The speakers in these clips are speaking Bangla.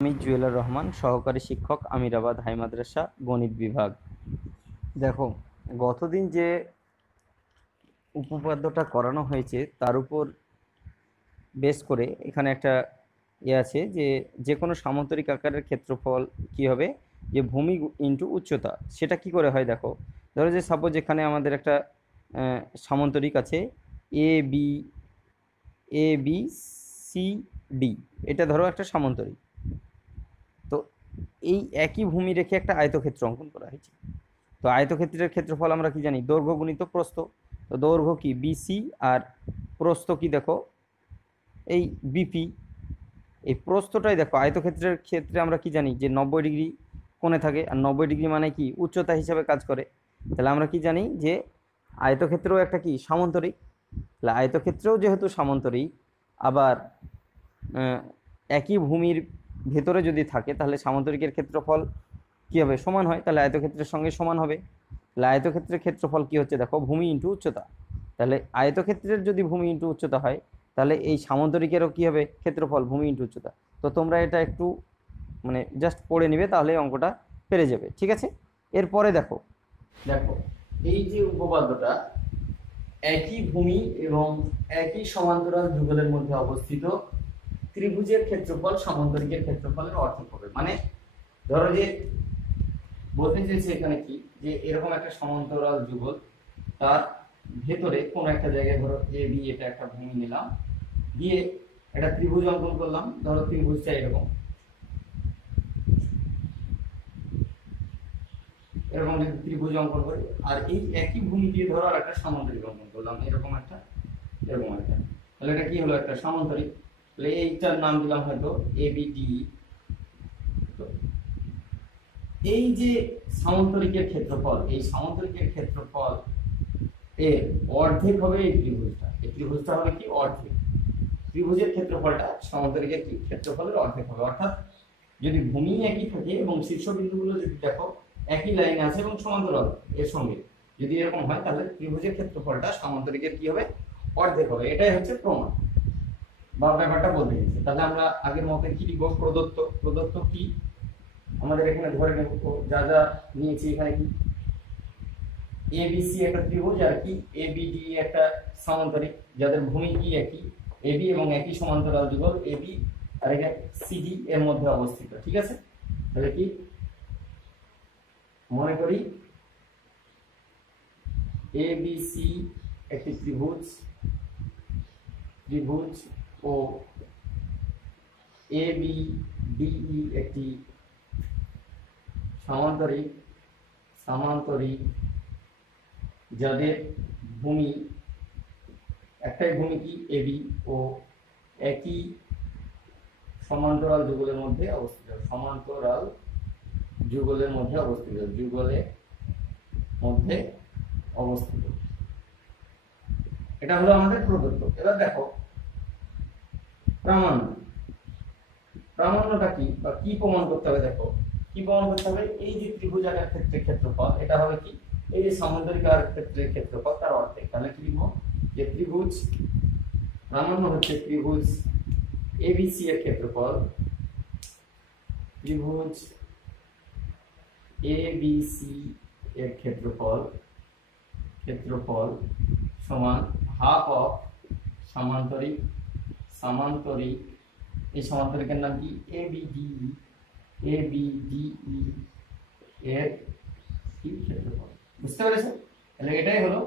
আমি জুয়েলার রহমান, সহকারী শিক্ষক, আমিরাবাদ হাই মাদ্রাসা, গণিত বিভাগ। দেখো, গতদিন যে উপপাদ্যটা করানো হয়েছে তার উপর বেস করে এখানে একটা আছে যে যে কোনো সামান্তরিক আকারের ক্ষেত্রফল কি হবে, যে ভূমি ইন্টু উচ্চতা। সেটা কি করে হয় দেখো। ধরো যে সাপোজ এখানে আমাদের একটা সামান্তরিক আছে A B A B C D. এটা ধরো একটা সামান্তরিক। তো এই একই ভূমি রেখে একটা আয়তক্ষেত্র অঙ্কন করা হয়েছে। তো আয়তক্ষেত্রের ক্ষেত্রফল আমরা কি জানি, দৈর্ঘ্য গুণিত প্রস্থ। তো দৈর্ঘ্য কি বিসি, আর প্রস্থ কি দেখো এই বিপি। এই প্রস্থটাই দেখো, আয়তক্ষেত্রের ক্ষেত্রে আমরা কি জানি যে 90 ডিগ্রি কোণে থাকে, আর 90 ডিগ্রি মানে কি উচ্চতা হিসাবে কাজ করে। তাহলে আমরা কি জানি যে আয়তক্ষেত্রেও একটা কি সামান্তরিক। তাহলে আয়তক্ষেত্রেও যেহেতু সামান্তরিক, আবার একই ভূমির ভেতরে যদি থাকে তাহলে সামান্তরিকের ক্ষেত্রফল কি হবে, সমান হয়। তাহলে আয়তক্ষেত্রের সঙ্গে সমান হবে। তাহলে আয়তক্ষেত্রের ক্ষেত্রফল কি হচ্ছে দেখো, ভূমি ইন্টু উচ্চতা। তাহলে আয়তক্ষেত্রের যদি ভূমি ইন্টু উচ্চতা হয়, তাহলে এই সামান্তরিকেরও কি হবে, ক্ষেত্রফল ভূমি ইন্টু উচ্চতা। তো তোমরা এটা একটু মানে জাস্ট পড়ে নিবে, তাহলে অঙ্কটা পেরে যাবে। ঠিক আছে, এরপরে দেখো দেখো এই যে উপপাদ্যটা, একই ভূমি এবং একই সমান্তরাল যুগলের মধ্যে অবস্থিত ত্রিভুজের ক্ষেত্রফল সমান্তরিকের ক্ষেত্রফলের অর্ধেক হবে। মানে ধরো যে বলতে চাইছে এখানে কি, যে এরকম একটা সমান্তরাল যুগল, তার ভেতরে কোন একটা জায়গায় ধরো এ বি, এটা একটা ভূমি নিলাম, দিয়ে একটা ত্রিভুজ অঙ্কন করলাম। ধরো ত্রিভুজটা এরকম এরকম যদি ত্রিভুজ অঙ্কন করি, আর এই একই ভূমি দিয়ে ধরো আর একটা সামান্তরিক অঙ্কন করলাম, এরকম একটা এরকম একটা, তাহলে এটা কি হলো, একটা সামান্তরিক। তাহলে এইটার নাম দিলাম হয়তো এ বি ডি। এই যে সামান্তরিকের ক্ষেত্রফল, এই সামান্তরিকের ক্ষেত্রফল এর অর্ধেক হবে এই ত্রিভুজটা। এই ত্রিভুজটা হবে কি অর্ধেক, ত্রিভুজের ক্ষেত্রফলটা সমান্তরিকের ক্ষেত্রফলের অর্ধেক হবে। অর্থাৎ যদি ভূমি একই থাকে এবং শীর্ষবিন্দুগুলো যদি দেখো একই লাইনে আছে এবং সমান্তরাল এর সঙ্গে, যদি এরকম হয় তাহলে ত্রিভুজের ক্ষেত্রফলটা সমান্তরিকের কি হবে, অর্ধেক হবে। এটাই হচ্ছে প্রমাণ বা ব্যাপারটা বলতে গেছে। তাহলে আমরা আগের মতো কি লিখব, প্রদত্ত। প্রদত্ত কি আমাদের এখানে ধরে নেব, যা যা নিয়েছি এখানে কি এবিসি একটা ত্রিভুজ, আর কি এবিডি একটা সামান্তরিক, যাদের ভূমি কি একই, এবি এবং একই সমান্তরাল যুগল এবি, আর এখানে সিডি এর মধ্যে অবস্থিত। ঠিক আছে, তাহলে কি মনে করি এবিসি একটি ত্রিভুজ, ত্রিভুজ ও এবিডিই একটি সমান্তরিক, সমান্তরিক যাদের ভূমি একটাই ভূমি কি এবি ও একই সমান্তরাল যুগলের মধ্যে অবস্থিত, সমান্তরাল যুগলের মধ্যে অবস্থিত, যুগলের মধ্যে অবস্থিত। এটা হলো আমাদের প্রদত্ত। এবার দেখো প্রামাণ্য। প্রামাণ্যটা কি বা কি প্রমাণ করতে হবে, দেখো কি প্রমাণ করতে হবে, এই যে ত্রিভুজাকার ক্ষেত্রে ক্ষেত্রফল, এটা হবে কি এই যে সামান্তরিকার ক্ষেত্রের ক্ষেত্রফল তার অর্ধেক। তাহলে কি লিখবো, যে ত্রিভুজ প্রামাণ্য হচ্ছে ত্রিভুজ এবিসি এর ক্ষেত্রফল, ত্রিভুজ এবিসি এর ক্ষেত্রফল, ক্ষেত্রফল সমান হাফ অফ সামান্তরিক, সামান্তরিক এই সমান্তরিকের নাম কি এবিডি, এবিডিই এর কি ক্ষেত্রফল। বুঝতে পেরেছো? তাহলে এটাই হলো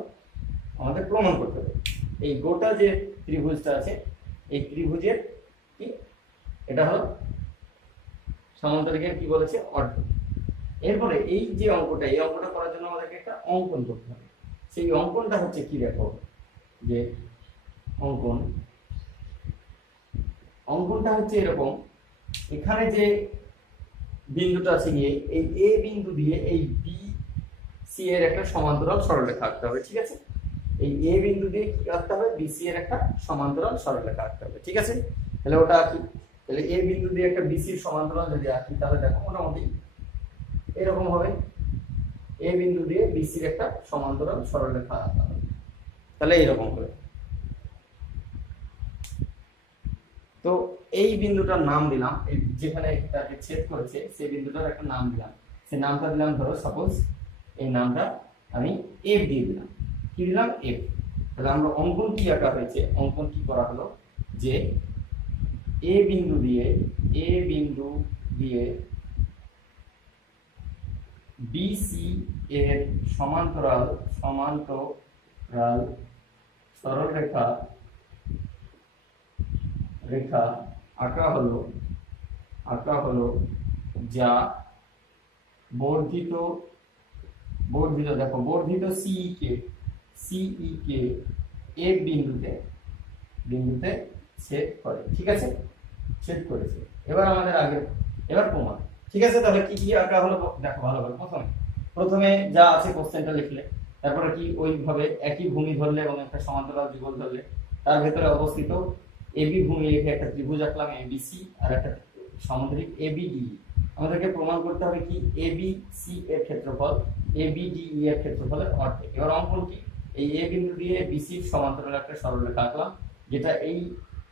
আমাদের প্রমাণ করতে হবে। এই গোটা যে ত্রিভুজটা আছে, এই ত্রিভুজের কি এটা হলো সমান্তরিকের কি বলেছে, অর্ধেক। এরপরে এই যে অঙ্কটা, এই অঙ্কটা করার জন্য আমাদেরকে একটা অঙ্কন করতে হবে। সেই অঙ্কনটা হচ্ছে কি, দেখো যে অঙ্কন, অঙ্কনটা হচ্ছে এরকম, এখানে যে বিন্দুটা আছে গিয়ে এই এ বিন্দু দিয়ে এই বি সি এর একটা সমান্তরাল সরলরেখা আঁকতে হবে। ঠিক আছে, এই এ বিন্দু দিয়ে কি আঁকতে হবে, বি সি এর একটা সমান্তরাল সরলরেখা আঁকতে হবে। ঠিক আছে, তাহলে ওটা আঁকি। তাহলে এ বিন্দু দিয়ে একটা বিসির সমান্তরাল যদি আঁকি, তাহলে দেখো মোটামুটি এরকম হবে, এ বিন্দু দিয়ে বিসির একটা সমান্তরাল সরলরেখা আঁকা হবে। তাহলে এইরকম করে তো এই বিন্দুটার নাম দিলাম, যেখানে এটাকে ছেদ করেছে সেই বিন্দুটার একটা নাম দিলাম, সেই নামটা দিলাম ধরো সাপোজ এই নামটা আমি এফ দিয়ে দিলাম। কি দিলাম? এফ। তাহলে আমরা অঙ্কন কি আঁকা হয়েছে, অঙ্কন কি করা হলো যে এ বিন্দু দিয়ে বিসি এর সমান্তরাল সরলরেখা আঁকা হলো যা বর্ধিত দেখো বর্ধিত সিই কে এ বিন্দুতে ছেদ করে। ঠিক আছে, ছেদ করেছে। এবার আমাদের এবার প্রমাণ। ঠিক আছে, তাহলে কি কি আঁকা হলো দেখো ভালো করে। প্রথমে যা আছে কোশ্চেনটা লিখলে, তারপরে কি ওইভাবে একই ভূমি ধরলে এবং একটা সমান্তরাল যুগল ধরলে তার ভেতরে অবস্থিত এবি ভূমি রেখে একটা ত্রিভুজ আঁকলাম এবিসি, আর একটা সামুদ্রিক এবিডি। আমাদেরকে প্রমাণ করতে হবে কি এবিসি এর ক্ষেত্রফল এবিডি এর ক্ষেত্রফলের অর্ধেক। এবার অঙ্কন কি, এই এ বিন্দু দিয়ে বিসির সমান্তরাল একটা সরলরেখা আঁকলাম, যেটা এই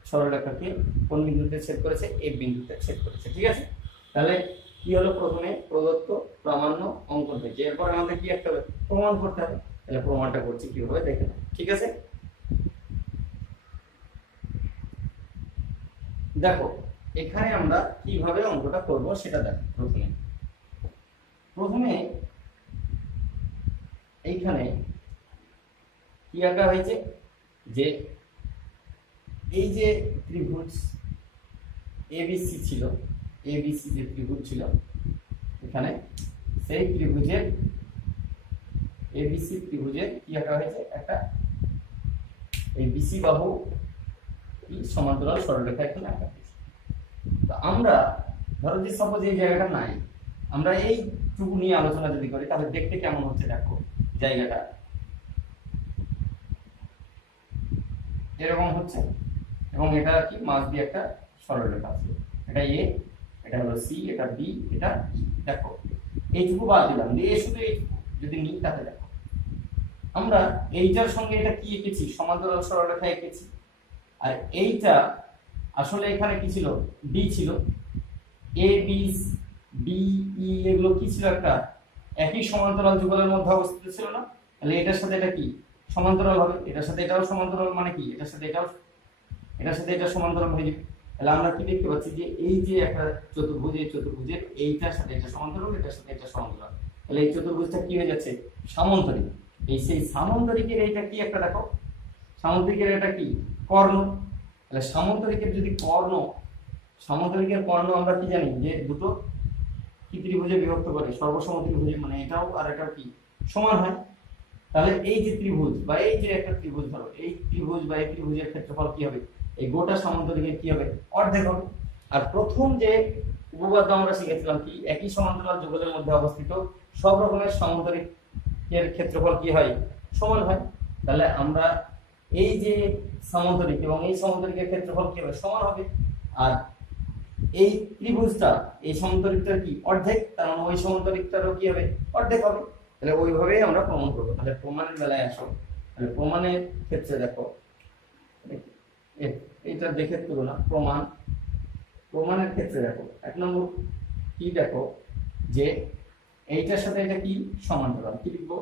সরলরেখাকে কোন বিন্দুতে ছেদ করেছে? এ বিন্দুতে ছেদ করেছে। ঠিক আছে, তাহলে কি হলো? প্রথমে প্রদত্ত প্রামাণ্য অঙ্কন হয়েছে, এরপর আমাদের কি একটা প্রমাণ করতে হবে। তাহলে প্রমাণটা করছি কিভাবে দেখে নাও। ঠিক আছে, দেখো এখানে আমরা কিভাবে অঙ্কটা করব সেটা দেখো। প্রথমে এইখানে কি আঁকা হয়েছে যে এই যে ত্রিভুজ এবিসি ছিল, এবিসি যে ত্রিভুজ ছিল এখানে, সেই ত্রিভুজের এবিসি ত্রিভুজের কি আঁকা হয়েছে? একটা এই বিসি বাহু সমান্তরাল সরলরেখা এখানে আঁকা হয়েছে। তো আমরা ধরো যে সাপোজ এই জায়গাটা নাই, আমরা এইটুকু নিয়ে আলোচনা যদি করি তাহলে দেখতে কেমন হচ্ছে দেখো। জায়গাটা এরকম হচ্ছে এবং এটা কি মাঝ দিয়ে একটা সরলরেখা আছে, এটা এ, এটা হলো সি, এটা বি, এটা ই। দেখো এইটুকু বাদ দিলাম, দিয়ে শুধু এইটুকু যদি নিই তাহলে দেখো আমরা এইটার সঙ্গে এটা কি এঁকেছি? সমান্তরাল সরলরেখা এঁকেছি। আর এইটা আসলে এখানে কি ছিল? ডি ছিল। এ বি ডি ই এগুলো কি ছিল? একটা একই সমান্তরাল যুগলের মধ্যে অবস্থিত ছিল না? তাহলে এটার সাথে এটা কি সমান্তরাল হবে, এটার সাথে এটাও সমান্তরাল, মানে কি এটার সাথে এটা সমান্তরাল হয়ে যাবে। তাহলে আমরা কি দেখতে পাচ্ছি যে এই যে একটা চতুর্ভুজ, এই চতুর্ভুজের এইটার সাথে এটা সমান্তরাল, এটার সাথে এটা সমান্তরাল, তাহলে এই চতুর্ভুজটা কি হয়ে যাচ্ছে? সামন্তরিক। এই সেই সামন্তরিকের এইটা কি একটা দেখো, সামন্তরিকের এটা কি কর্ণ। তাহলে সামন্তরিকের যদি সামন্তরিকের কর্ণ আমরা কি জানি যে দুটো কি ত্রিভুজে বিভক্ত করে? সর্বসম ত্রিভুজে, মানে এটাও আর এটাও কি সমান হয়। তাহলে এই যে ত্রিভুজ বা এই যে একটা ত্রিভুজ ধরো, এই ত্রিভুজ বা এই ত্রিভুজের ক্ষেত্রফল কি হবে? এই গোটা সামন্তরিকের কি হবে? অর্ধেক হবে। আর প্রথম যে উপপাদ্য আমরা শিখেছিলাম কি, একই সমান্তরাল যুগলের মধ্যে অবস্থিত সব রকমের সামন্তরিকের ক্ষেত্রফল কি হয়? সমান হয়। তাহলে আমরা এই যে সামন্তরিক এবং এই সামন্তরিকের ক্ষেত্রফল কি হবে? সমান হবে। আর এই ত্রিভুজটা, এই সামন্তরিকটার কি অর্ধেক, তার মানে ওই সামন্তরিকটারও কি হবে? অর্ধেক হবে। তাহলে ওইভাবেই আমরা প্রমাণ করবো। তাহলে প্রমাণের বেলায় আসো। তাহলে প্রমাণের ক্ষেত্রে দেখো, এটা দেখে তুলনা প্রমাণের ক্ষেত্রে দেখো 1 নম্বর কি দেখো যে এইটার সাথে এটা কি সমান্তরাল, কি লিখবো?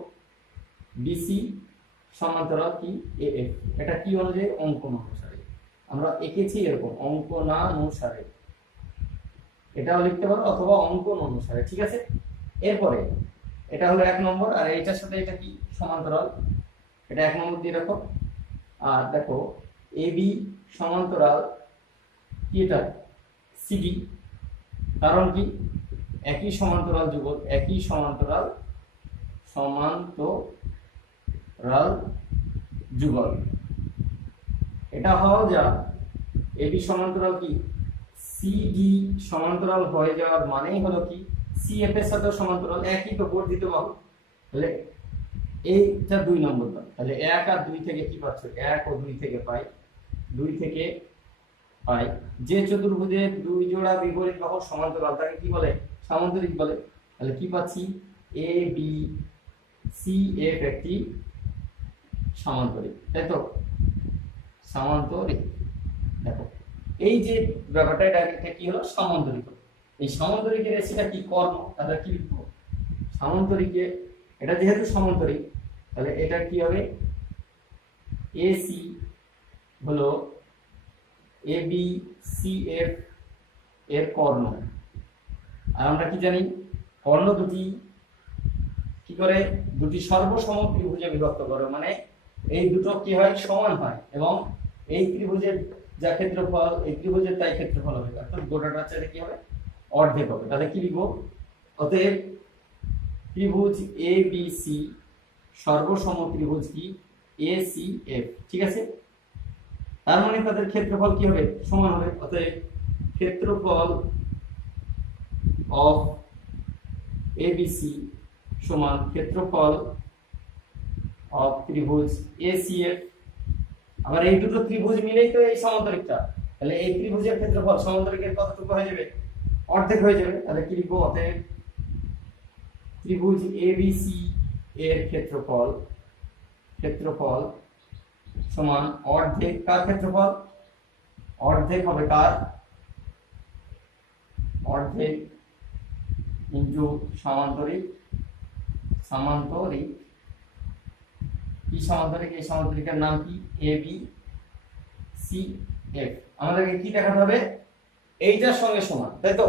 বিসি সমান্তরাল কি এএফ। এটা কি অনুযায়ী? অঙ্কন অনুসারে আমরা এঁকেছি এরকম, অঙ্কনানুসারে এটাও লিখতে পারো অথবা অঙ্কন অনুসারে। ঠিক আছে, এরপরে এটা হলো 1 নম্বর, আর এইটার সাথে এটা কি সমান্তরাল, এটা 1 নম্বর দিয়ে রাখো। আর দেখো এবি সমান্তরাল কি, এটা সিডি। কারণ কি? একই সমান্তরাল যুগল, একই সমান্তরাল যুগল। এটা হওয়া যা এবি সমান্তরাল কি সিডি সমান্তরাল হয়ে যাওয়ার মানেই হলো কি সিএফ এর সাথে সমান্তরাল, একই তো বর্ধিত বাহু। তাহলে এইটা 2 নম্বর দাম। তাহলে 1 আর 2 থেকে কি পাচ্ছ? 1 ও 2 থেকে পাই, 2 থেকে পাই যে চতুর্ভুজের 2 জোড়া বিপরীত বাহু সমান্তরাল তাকে কি বলে? সামান্তরিক বলে। তাহলে কি পাচ্ছি? এ বি সি এফ একটি সামান্তরিক, তাই তো? সামান্তরিক। দেখো এই যে ব্যাপারটা এটা কি হলো সামান্তরিক। এই সামান্তরিকের রেসিটা কি কর্ণ, তাহলে কি লিখবো সামান্তরিকে, এটা যেহেতু সামান্তরিক তাহলে এটা কি হবে এসি হলো এ বি সি এফ এর কর্ণ। আর আমরা কি জানি কর্ণ দুটি কি করে দুটি সর্বসম ত্রিভুজে বিভক্ত করে, মানে এই দুটো কি হয় সমান হয় এবং এই ত্রিভুজের যা ক্ষেত্রফল এই ত্রিভুজের তাই ক্ষেত্রফল হবে, অর্থাৎ গোটাটা চাইলে কি হবে অর্ধেক হবে। তাহলে কি লিখবো অতএব ত্রিভুজ এ বি সি সর্বসম ত্রিভুজ কি এ সি এফ, ঠিক আছে। তার মানে তাদের ক্ষেত্রফল কি হবে সমান হবে, অতএব ক্ষেত্রফল অফ এ বি সি সমান ক্ষেত্রফল অফ ত্রিভুজ এ সি এফ। আবার এই দুটো ত্রিভুজ মিলেই তো এই সমান্তরিকটা, তাহলে এই ত্রিভুজের ক্ষেত্রফল সমান্তরিকের কতটুকু হয়ে যাবে অর্ধেক হয়ে যাবে। তাহলে কি লিখবো অতএব ত্রিভুজ এবিসি এর ক্ষেত্রফল সমান অর্ধেক কার ক্ষেত্রফল, অর্ধেক হবে কার অর্ধেক ইনটু সমান্তরিক কি সমান্তরিক, এই সমান্তরিকের নাম কি এ বি সি এফ। আমাদেরকে কি দেখাতে হবে এইটার সঙ্গে সমান, তাই তো।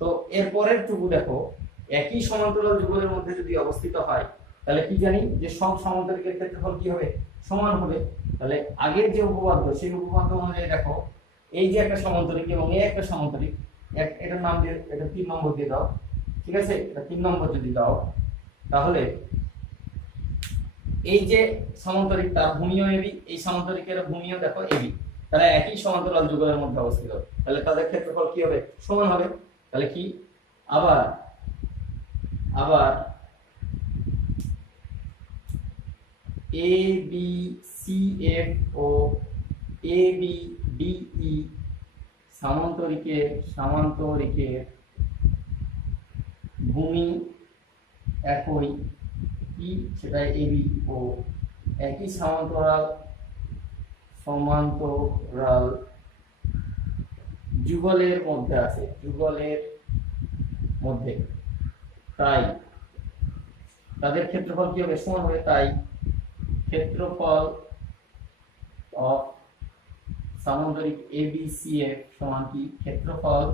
তো এর পরের টুকু দেখো একই সমান্তরাল যুগলের মধ্যে যদি অবস্থিত হয় তাহলে কি জানি যে সব সমান্তরিকের ক্ষেত্রফল কি হবে সমান হবে। তাহলে আগের যে উপপাদ্য সেই উপপাদ্য অনুযায়ী দেখো এই যে একটা সমান্তরিক এবং এই একটা সমান্তরিক, এটার নাম দিয়ে এটা 3 নম্বর দিয়ে দাও, ঠিক আছে। এটা 3 নম্বর যদি দাও তাহলে এই যে সমান্তরিক তার ভূমিও এবি, এই সমান্তরিকের ভূমিও দেখো এবি, তারা একই সমান্তরাল যুগলের মধ্যে অবস্থিত, তাহলে তাদের ক্ষেত্রফল কি হবে সমান হবে। তাহলে কি আবার A B C F O A B D E সামান্তরিকের ভূমি একই কি সেটা এবি ও একই সমান্তরাল যুগলের মধ্যে আছে, তাই তাদের ক্ষেত্রফল কি হবে সমান হবে। তাই ক্ষেত্রফল অফ সামান্তরিক ABCF সমান কি ক্ষেত্রফল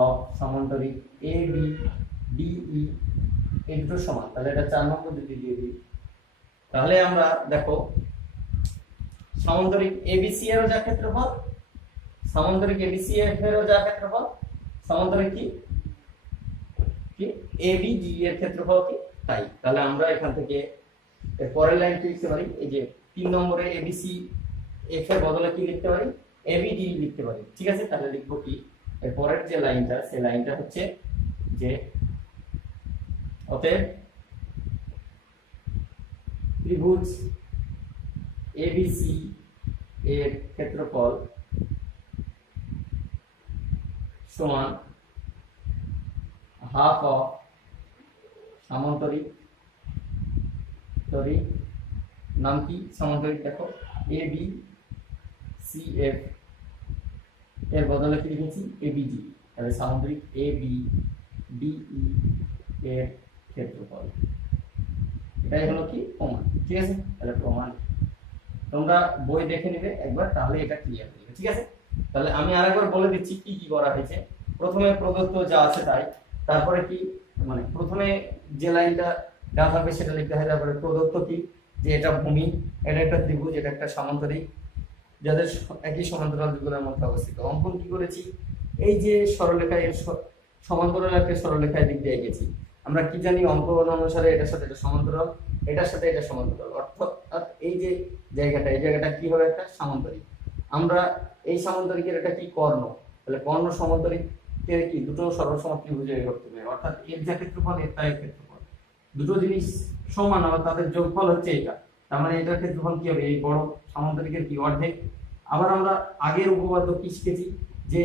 অফ সামান্তরিক ABDE এই দুটো সমান। তাহলে এটা 4 নম্বর যদি দিয়ে দিই তাহলে আমরা দেখো সামান্তরিক ABC এরও যা ক্ষেত্রফল, সামান্তরিক ABCF এরও যা ক্ষেত্রফল, সামান্তরিক কি ABD এর ক্ষেত্রফল কি তাই। তাহলে আমরা এখান থেকে এর পরের লাইনটি লিখতে পারি, এই যে 3 নম্বরে ABC F এর বদলে কি লিখতে পারি ABD লিখতে পারি, ঠিক আছে। তাহলে লিখব কি এর পরের যে লাইনটা সেই লাইনটা হচ্ছে যে অতএব ত্রিভুজ ABC এর ক্ষেত্রফল সমান হাফ অফ সামান্তরিক নাম কি সামান্তরিক দেখো ABCF এর বদলে কি লিখেছি ABD, তাহলে সামান্তরিক ABDE এর ক্ষেত্রফল। এটাই হলো কি প্রমাণ, ঠিক আছে। তাহলে প্রমাণ তোমরা বই দেখে নিবে একবার, তাহলে এটা ক্লিয়ার হয়ে যাবে, ঠিক আছে। তাহলে আমি আরেকবার বলে দিচ্ছি কি কি করা হয়েছে। প্রথমে প্রদত্ত যা আছে তাই, তারপরে কি মানে প্রথমে যে লাইনটা দেওয়া থাকবে সেটা লিখতে হয়, তারপরে প্রদত্ত কি যে এটা ভূমি, এটা একটা ত্রিভুজ, এটা একটা সামান্তরিক যাদের একই সমান্তরাল যুগলের মধ্যে অবস্থিত। অঙ্কন কি করেছি এই যে সরলরেখা এর সমান্তরাল একটা সরলরেখায় দিক দিয়ে এঁকেছি। আমরা কি জানি অঙ্কন অনুসারে এটার সাথে এটা সমান্তরাল, এটার সাথে এটা সমান্তরাল, অর্থাৎ এই যে জায়গাটা কি হবে একটা সামান্তরিক। আমরা এই সামান্তরিকের এটা কি কর্ণ, তাহলে কর্ণ সমান্তরিকের কি দুটো সর্বসম ত্রিভুজে বিভক্ত হবে, অর্থাৎ এর যা ক্ষেত্রফল এর তাই ক্ষেত্রফল, দুটো জিনিস সমান আবার তাদের যোগফল হচ্ছে এটা, তার মানে এটার ক্ষেত্রফল কি হবে এই বড় সামান্তরিকের কি অর্ধেক। আবার আমরা আগের উপপাদ্য কি শিখেছি যে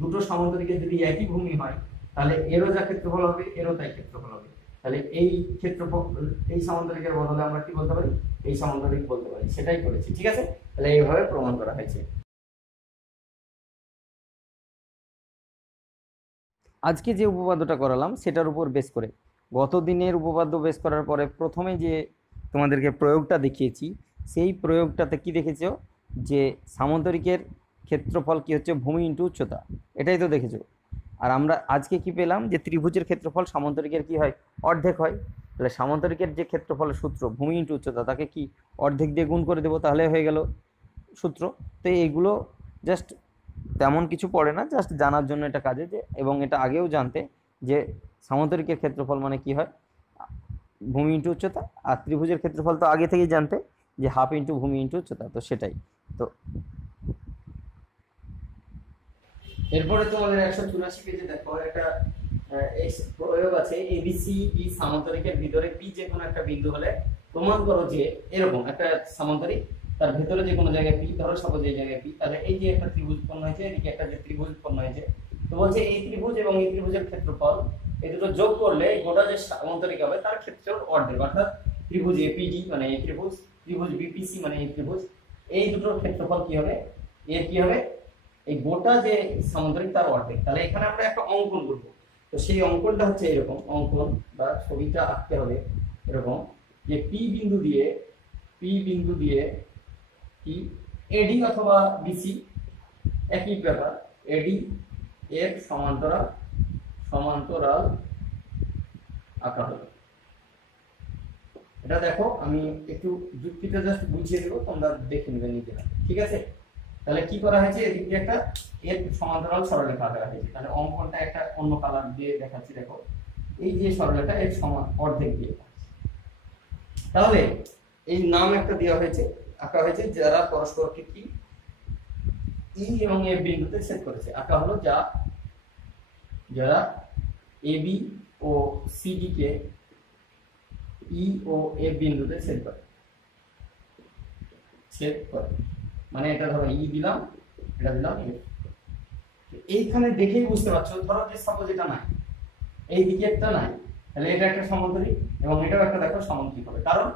দুটো সামান্তরিকের যদি একই ভূমি হয় তাহলে এরও যা ক্ষেত্রফল হবে এরও তাই ক্ষেত্রফল হবে, তাহলে এই ক্ষেত্রফল, এই সামান্তরিকের বদলে আমরা কি বলতে পারি, এই সামান্তরিক বলতে পারি, সেটাই করেছি। ঠিক আছে, তাহলে এইভাবে প্রমাণ করা হয়েছে। আজকে যে উপপাদ্যটা করালাম সেটার উপর বেস করে, গত দিনের উপপাদ্য বেস করার পরে প্রথমে যে তোমাদেরকে প্রয়োগটা দেখিয়েছি, সেই প্রয়োগটাতে কি দেখেছো, যে সামান্তরিকের ক্ষেত্রফল কি হচ্ছে, ভূমি ইন্টু উচ্চতা, এটাই তো দেখেছো। আর আমরা আজকে কি পেলাম, যে ত্রিভুজের ক্ষেত্রফল সামান্তরিকের কি হয়, অর্ধেক হয়। তাহলে সামান্তরিকের যে ক্ষেত্রফলের সূত্র ভূমি ইন্টু উচ্চতা, তাকে কি অর্ধেক দিয়ে গুণ করে দেবো, তাহলে হয়ে গেল সূত্র। তো এইগুলো জাস্ট তেমন কিছু পড়ে না, জাস্ট জানার জন্য এটা কাজে, যে এবং এটা আগেও জানতে যে সামান্তরিকের ক্ষেত্রফল মানে কি হয়, ভূমি ইন্টু উচ্চতা। আর ত্রিভুজের ক্ষেত্রফল তো আগে থেকেই জানতে, যে হাফ ইন্টু ভূমি ইন্টু উচ্চতা, তো সেটাই। তো এরপরে তোমাদের 184 পেজে দেখো একটা প্রয়োগ আছে, এবিসি বি সামান্তরিকের ভিতরে পি যে কোনো একটা বিন্দু হলে প্রমাণ করো যে এরকম একটা সামান্তরিক, তার ভেতরে যে কোনো জায়গায় পি, ধরো সাপোজ এই জায়গায় পি, তাহলে এই যে একটা ত্রিভুজ উৎপন্ন হয়েছে, এদিকে একটা যে ত্রিভুজ উৎপন্ন হয়েছে, তো বলছে এই ত্রিভুজ এবং এই ত্রিভুজের ক্ষেত্রফল এই দুটো যোগ করলে গোটা যে সামান্তরিক হবে তার ক্ষেত্রফল অর্ধেক, অর্থাৎ ত্রিভুজ এপিডি মানে এই ত্রিভুজ, ত্রিভুজ বিপিসি মানে এই ত্রিভুজ, এই দুটোর ক্ষেত্রফল কি হবে, এর কি হবে, এই গোটা যে সামান্তরিক তার অর্ধেক। তাহলে এখানে আমরা একটা অঙ্কন করব, তো সেই অঙ্কনটা হচ্ছে এরকম অঙ্কন বা ছবিটা আঁকতে হবে এরকম, যে পি বিন্দু দিয়ে, পি বিন্দু দিয়ে কি এডি অথবা বিসি একই ব্যাপার, এডি এর সমান্তরাল, সমান্তরাল আঁকা হলো। এটা দেখো আমি একটু যুক্তিটা জাস্ট বুঝিয়ে দেবো, তোমরা দেখে নেবে নিজেরা। ঠিক আছে, তাহলে কি করা হয়েছে, এদিক দিয়ে একটা এর সমান্তরাল সরলরেখা আঁকা হয়েছে। তাহলে অঙ্কনটা একটা অন্য কালার দিয়ে দেখাচ্ছি, দেখো এই যে সরলরেখা এর সমান অর্ধেক দিয়ে, তাহলে এই নাম একটা দেওয়া হয়েছে, আঁকা হয়েছে, যারা পরস্পরকে কি ই এবং এ বিন্দুতে ছেদ করেছে, আঁকা হলো যা যারা এবি ও সিডি কে ই ও এ বিন্দুতে ছেদ করে, ছেদ করে মানে এটা ধরো ই দিলাম, এটা দিলাম এ। এইখানে দেখেই বুঝতে পারছো, ধরো যে সাপোজ এটা নাই, এই দিকে একটা নাই, তাহলে এটা একটা সমান্তরিক এবং এটাও একটা দেখো সমান্তরিক হবে, কারণ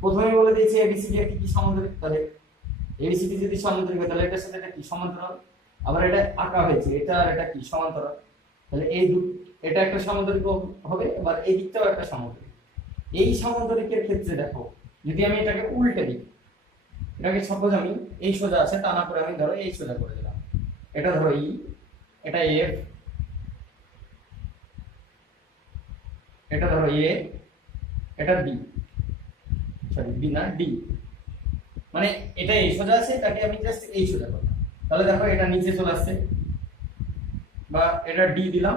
প্রথমে বলে দিয়েছে এবিসিডি একটা কি সমান্তরিক, তাহলে এবিসিডি যদি সমান্তরিক হয় তাহলে এটার সাথে এটা কি সমান্তরাল, আবার এটা আঁকা হয়েছে, এটা আর এটা কি সমান্তরাল, তাহলে এই এটা একটা সমান্তরিক হবে, এবার এই দিকটাও একটা সমান্তরিক। এই সমান্তরিকের ক্ষেত্রে দেখো যদি আমি এটাকে উল্টে দিই, এটাকে সাপোজ আমি এই সোজা আছে তা না করে আমি ধরো এই সোজা করে দিলাম, এটা ধরো ই, এটা এফ, এটা ধরো এ, এটা বি, সরি বি না ডি, মানে এটা এই সোজা আছে, এটাকে আমি জাস্ট এই সোজা করলাম, তাহলে দেখো এটা নিচে চলে আসছে, বা এটা ডি দিলাম,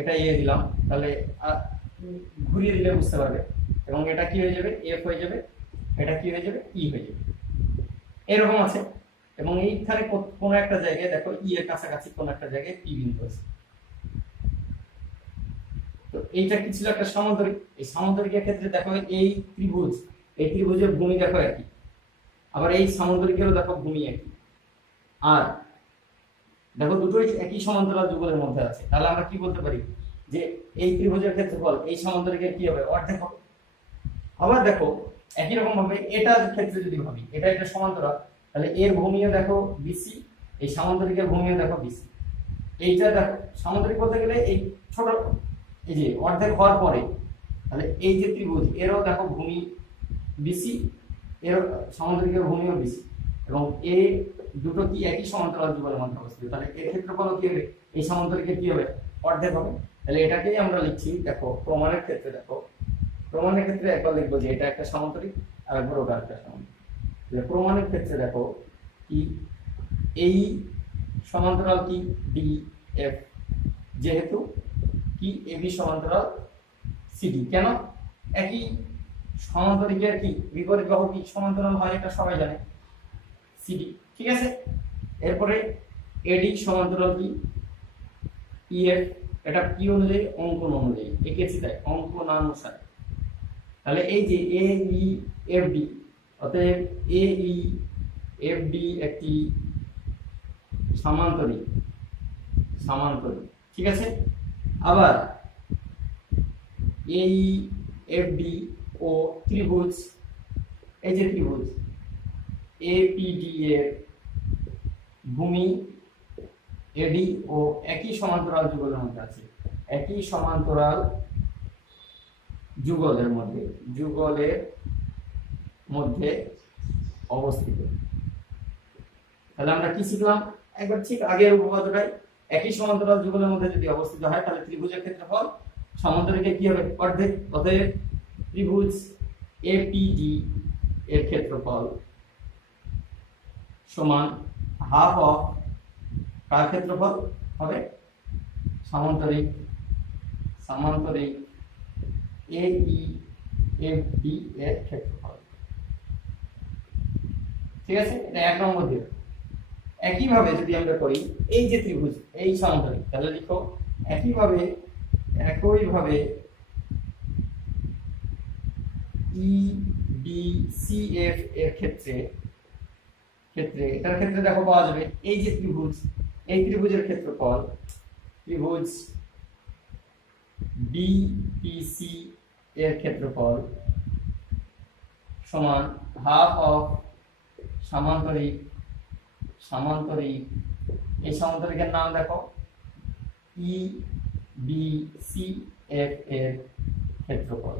এটা এ দিলাম, তাহলে ঘুরিয়ে দিলে বুঝতে পারবে, এবং এটা কি হয়ে যাবে, এফ হয়ে যাবে, এটা কি হয়ে যাবে, ই হয়ে যাবে, এরকম আছে। এবং এইখানে কোন একটা জায়গায় দেখো ই এর কাছাকাছি কোন একটা জায়গায় পি বিন্দু আছে, তো এইটা কি ছিল, একটা সামান্তরিক। এই সামান্তরিকের ক্ষেত্রে দেখো এই ত্রিভুজ, এই ত্রিভুজের ভূমি দেখো একই, আবার এই সামান্তরিকেরও দেখো ভূমি একই, আর দেখো দুটোই একই সমান্তরাল যুগলের মধ্যে আছে, তাহলে আমরা কি বলতে পারি, যে এই ত্রিভুজের ক্ষেত্রফল এই সামান্তরিকের কি হবে, অর্ধেক হবে। আবার দেখো একই রকম ভাবে এটার ক্ষেত্রে যদি ভাবি, এটা একটা সমান্তরাল, তাহলে এর ভূমিও দেখো বিসি, এই সামান্তরিকের ভূমিও দেখো বিসি, এইটা দেখো সামান্তরিক বলতে গেলে এই ছোট, এই যে অর্ধেক হওয়ার পরে, তাহলে এই যে ত্রিভুজ এরও দেখো ভূমি বিসি, এর সামান্তরিকের ভূমিও বিসি, এবং এই দুটো কি একই সমান্তরাল যুগলের মধ্যে অবস্থিত, তাহলে এর ক্ষেত্রফল কি হবে, এই সামান্তরিকের কি হবে, অর্ধেক হবে। তাহলে এটাকেই আমরা লিখছি, দেখো প্রমাণের ক্ষেত্রে, দেখো প্রমাণের ক্ষেত্রে একবার লিখবো যে এটা একটা সামান্তরিক আর একবার ওটা একটা সামান্তরিক। প্রমাণের ক্ষেত্রে দেখো কি এই সমান্তরাল কি ডি এফ, যেহেতু কি এবি সমান্তরাল সিডি, কেন একই সমান্তরিকের কি বিপরীত বাহু কি সমান্তরাল হয়, এটা সবাই জানে, সিডি। ঠিক আছে, এরপরে এডি সমান্তরাল কি ইএফ, এটা কি অনুযায়ী, অঙ্কন অনুযায়ী এঁকেছি, তাই অঙ্কনানুসারে। তাহলে এই যে এ ই এফ ডি, অতএব এ ই এফ ডি একটি সমান্তরিক, সমান্তরিক। ঠিক আছে, আবার এই এফ ডি ও ত্রিভুজ, এই যে ত্রিভুজ এপিডি এর ভূমি এডি ও একই সমান্তরাল যুগলের মধ্যে আছে, একই সমান্তরাল যুগলের মধ্যে অবস্থিত। তাহলে আমরা কি শিখলাম একবার ঠিক আগের উপপাদ্যটাই, একই সমান্তরাল যুগলের মধ্যে যদি অবস্থিত হয় তাহলে ত্রিভুজের ক্ষেত্রফল সমান্তরালের কি হবে অর্ধেক। অতএব ত্রিভুজ এপিডি এর ক্ষেত্রফল সমান হাফ অফ কার ক্ষেত্রফল হবে সামান্তরিক এই এফ ডি এর ক্ষেত্রফল। ঠিক আছে, এটা এক নম্বর দিয়ে। একইভাবে যদি আমরা করি এই যে ত্রিভুজ এই সমান্তরিক, তাহলে লিখো একইভাবে ই বি সি এফ এর ক্ষেত্রে এটার ক্ষেত্রে দেখো পাওয়া যাবে এই যে ত্রিভুজ, এই ত্রিভুজের ক্ষেত্রফল ত্রিভুজ বিপিসি এর ক্ষেত্রফল সমান হাফ অফ সামান্তরিক এই সামান্তরিকের নাম দেখো ই বি সি এফ এর ক্ষেত্রফল।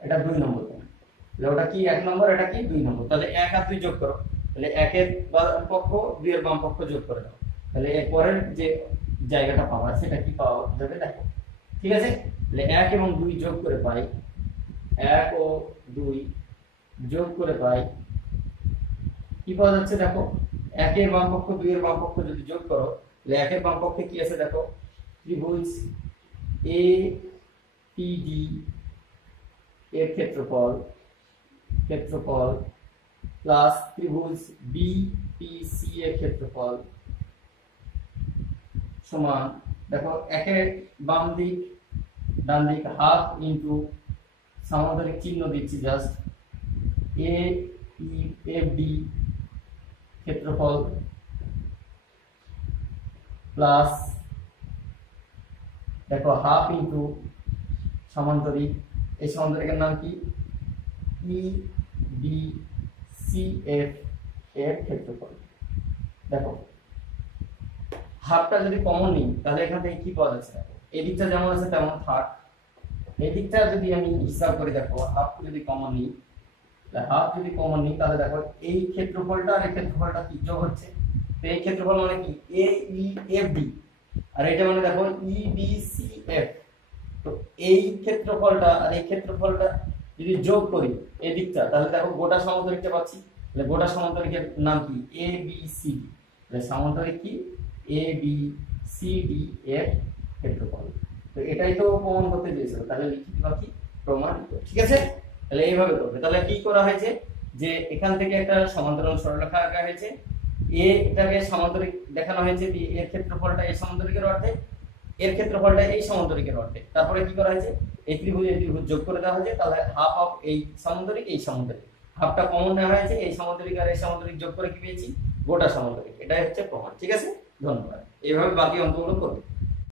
এটা 2 নম্বর, ওটা কি 1 নম্বর, এটা কি 2 নম্বর। তাহলে 1 আর 2 যোগ করো, তাহলে 1 এর বাম পক্ষ 2 এর বাম পক্ষ যোগ করে দাও, তাহলে এর পরের যে জায়গাটা পাওয়া সেটা কি পাওয়া যাবে দেখো। ঠিক আছে, তাহলে 1 এবং 2 যোগ করে পাই 1 ও 2 যোগ করে পাই কি পাওয়া যাচ্ছে দেখো 1 এর বাম পক্ষ 2 এর বাম পক্ষ যদি যোগ করো তাহলে 1 এর বাম পক্ষে কি আছে দেখো ত্রিভুজ এ পি ডি এর ক্ষেত্রফল প্লাস ত্রিভুজ বি পি সি এর ক্ষেত্রফল সমান দেখো 1 এর বাম দিক ডান দিক হাফ ইনটু সামান্তরিক চিহ্ন দিচ্ছি just A P F D ক্ষেত্রফল প্লাস দেখো হাফ ইনটু সামান্তরিক, এই সামান্তরিকের নাম কি ই বি সি এফ এর ক্ষেত্রফল। দেখো হাফটা যদি কমন নিই তাহলে এখান থেকে কি পাওয়া যাচ্ছে দেখো এই দিকটা যেমন আছে তেমন থাক, এই দিকটা যদি আমি হিসাব করি দেখো হাফ যদি কমন নিই তাহলে দেখো এই ক্ষেত্রফলটা আর এই ক্ষেত্রফলটা কি যোগ হচ্ছে, তো এই ক্ষেত্রফল মানে কি এ ই এফ ডি আর এটা মানে দেখো ই বি সি এফ। তো এই ক্ষেত্রফলটা আর এই ক্ষেত্রফলটা যদি যোগ করি এই দিকটা তাহলে দেখো গোটা সমান্তরিকটা পাচ্ছি, তাহলে গোটা সমান্তরিকের নাম কি এ বি সি ডি, তাহলে সমান্তরিক কি এ বি সি ডি এর ক্ষেত্রফল। তো এটাই তো প্রমাণ করতে চেয়েছিল, তাহলে লিখে দিবা কি প্রমাণিত। ঠিক আছে, তাহলে এইভাবে করবে। তাহলে কি করা হয়েছে যে এখান থেকে একটা সমান্তরাল সরলরেখা আঁকা হয়েছে, এটাকে সমান্তরিক দেখানো হয়েছে, এর ক্ষেত্রফলটা এই সমান্তরিকের অর্ধেক, এর ক্ষেত্রফলটা এই সমান্তরিকের অর্ধেক। তারপরে কি করা হয়েছে এই ত্রিভুজ যোগ করে দেওয়া হয়েছে, তাহলে হাফ অফ এই সমান্তরিক হাফটা কমন নেওয়া হয়েছে, এই সমান্তরিক আর এই সমান্তরিক যোগ করে কি পেয়েছি গোটা সমান্তরিক। এটাই হচ্ছে প্রমাণ। ঠিক আছে, ধন্যবাদ। এইভাবে বাকি অঙ্কগুলো করবে।